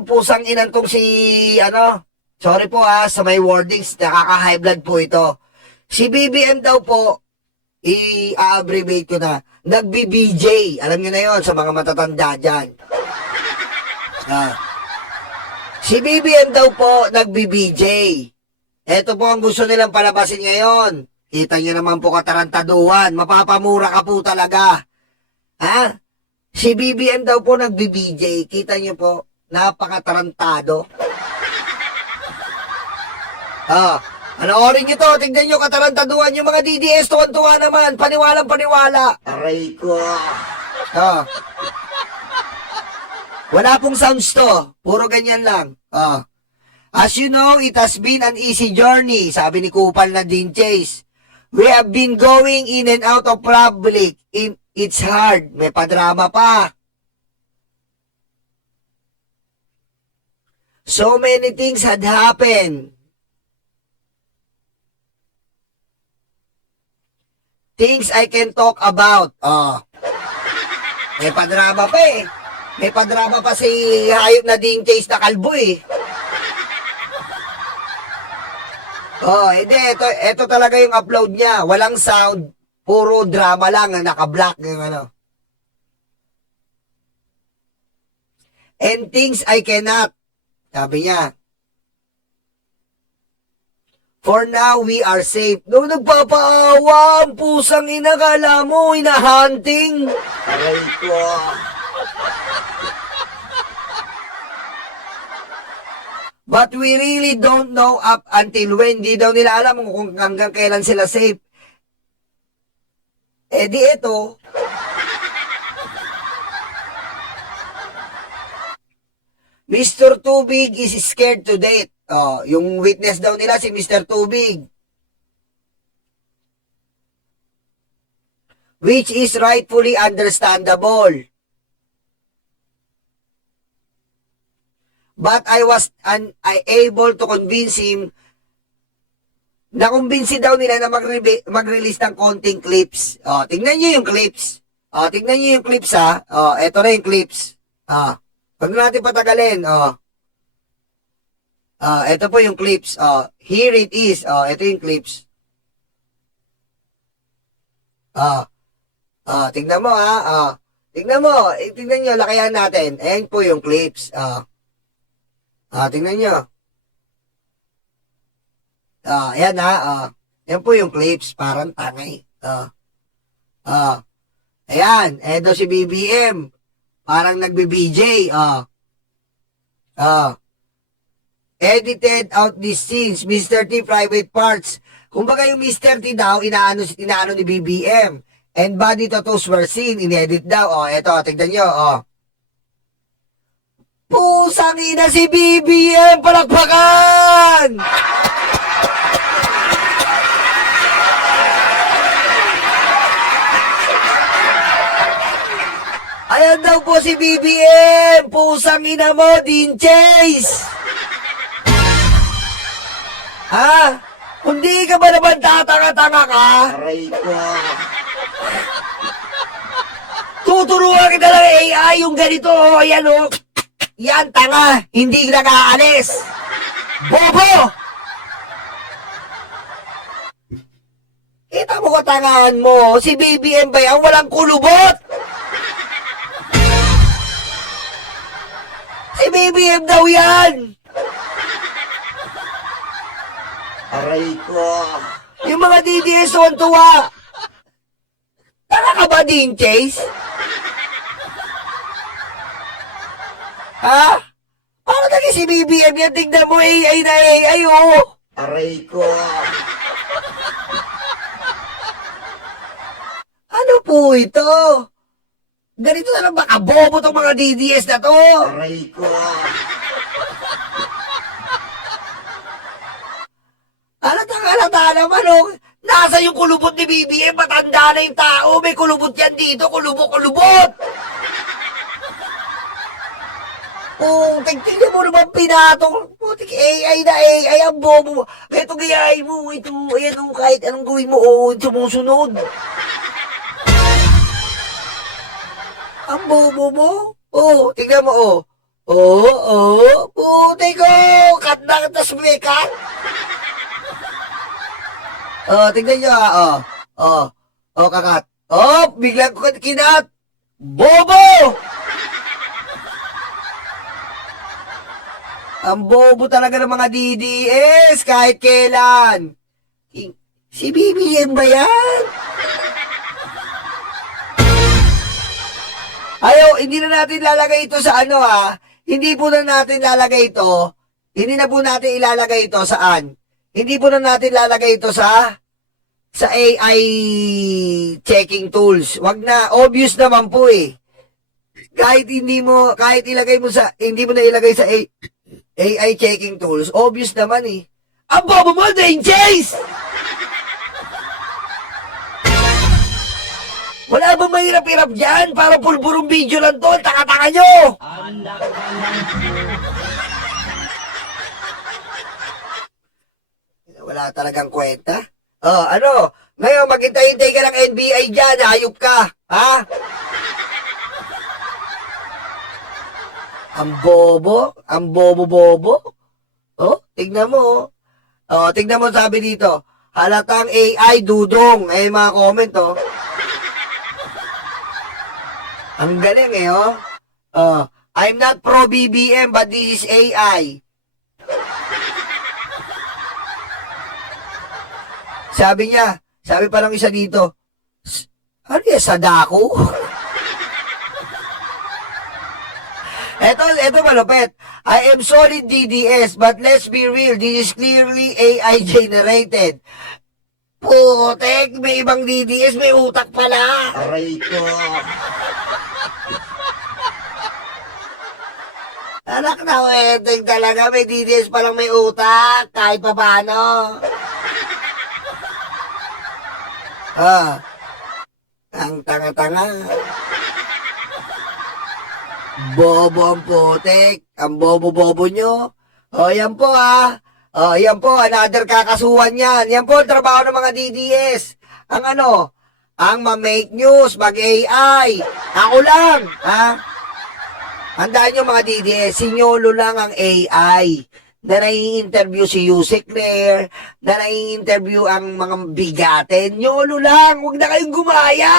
itong pusang inantong si, sorry po sa may wordings, nakaka-high blood po ito. Si BBM daw po, i-abbreviate ko na, nag-BBJ. Alam niyo na yon sa mga matatanda dyan. Si BBM daw po, nag-BBJ. Ito po ang gusto nilang palabasin ngayon. Kita niyo naman po katarantaduhan. Mapapamura ka po talaga. Si BBM daw po nag-BBJ. Kita niyo po, napakatarantado. Panoorin nyo to, tignan nyo katarantaduhan yung mga DDS, tuwan-tuwa naman, paniwalang paniwala. Aray ko. Wala pong sounds to, puro ganyan lang. As you know, it has been an easy journey, sabi ni Kupal na Dean Chase. We have been going in and out of public. It's hard, may padrama pa. So many things had happened. Things I can talk about. May padrama pa eh. May padrama pa si hayop na Dean Chase na kalbo eh. Hindi. Ito talaga yung upload niya. Walang sound. Puro drama lang na naka-black. And things I cannot. Sabi niya. For now, we are safe. No, nagpapaawa ang pusang inakala mo, hinahunting. Aray ko. But we really don't know up until when. Di daw nila alam kung hanggang kailan sila safe. Di ito. Mr. Tubig is scared to death. Yung witness daw nila si Mr. Tubig. Which is rightfully understandable. But I was unable to convince him. Nakumbinsi daw nila na mag-release ng konting clips. Tingnan niyo yung clips. Tingnan niyo yung clips eto na yung clips. Huwag natin patagalin. Ito po yung clips. Here it is. Ito yung clips. Tingnan mo tingnan mo. Tingnan nyo, lakayan natin. Ayan po yung clips. Tingnan nyo. Ayan Ayan po yung clips. Parang tangay. Ayan. Ito si BBM. Parang nagbi-BJ. Edited out these scenes, Mr. T private parts. Kumbaga yung Mr. T daw, inaano ni BBM. And body tattoos were seen, inedit daw. Eto, tignan nyo, Pusang ina si BBM, palakpakan! Ayan daw po si BBM, pusang ina mo, Dean Chase! Hindi ka ba naman tatanga-tanga ka? Aray ko. Tuturuan kita ng AI yung ganito. Ayan Yan, tanga. Hindi nag-aalis. Bobo! Kita mo katangahan mo. Si BBM ba yan? Walang kulubot. Si BBM daw yan. Aray ko. Yung mga DDS tuwan-tuwa. Tanga ka ba, Dean Chase? Paano naging si BBM yan? Tignan mo, AI na AI, Aray ko. Ano po ito? Ganito na lang baka bobo tong mga DDS na to. Aray ko. Halata naman, Nasa yung kulubot ni BBM, matanda na yung tao. May kulubot yan dito, kulubot. Tignan mo naman pinatong. Putik AI na AI, ang bobo. Ito gayahin mo, ito, ayan kahit anong gawin mo, sumusunod. Ang bobo mo. Tignan mo, Oo. Puti ko. Kat na tas may cut. Tingnan nyo ha. Kakat. Biglang ko kinat. Bobo! Ang bobo talaga ng mga DDS kahit kailan. Si BBM ba yan? Hindi na natin lalagay ito sa ano ha. Hindi po na natin lalagay ito. Hindi na po natin ilalagay ito saan? Hindi po na natin lalagay ito sa AI checking tools. Wag na, obvious naman po eh. Kahit ilagay mo sa, hindi mo na ilagay sa AI checking tools, obvious naman eh. Ang bobo mo, Dane Chase! Wala bang mahirap-hirap dyan? Para pulburong video lang to, taka-taka nyo! Wala talagang kwenta. Ngayon, maghintay-hintay ka ng NBI dyan, hayop ka, ha? Ang bobo. Tignan mo. Tignan mo sabi dito. Halatang AI dudong. Mga comment, Ang galing, I'm not pro BBM, but this is AI. Sabi pa ng isa dito, ano yan, Sadako? Eto malupit. I am solid DDS, but let's be real, this is clearly AI generated. Putek, may ibang DDS, may utak pala. Aray ko. Anak na wedding talaga, may DDS palang may utak, kahit pa paano. Ang tanga-tanga. Bobo ang putik. Ang bobo-bobo nyo. Yan po yan po, another kakasuhan yan. Yan po ang trabaho ng mga DDS. Ang ma-make news, mag-AI. Ako lang, Handaan nyo mga DDS, sinyolo lang ang AI. Na nai-interview si Yusek Claire, na nai-interview ang mga bigaten. Nyolo lang, huwag na kayong gumaya.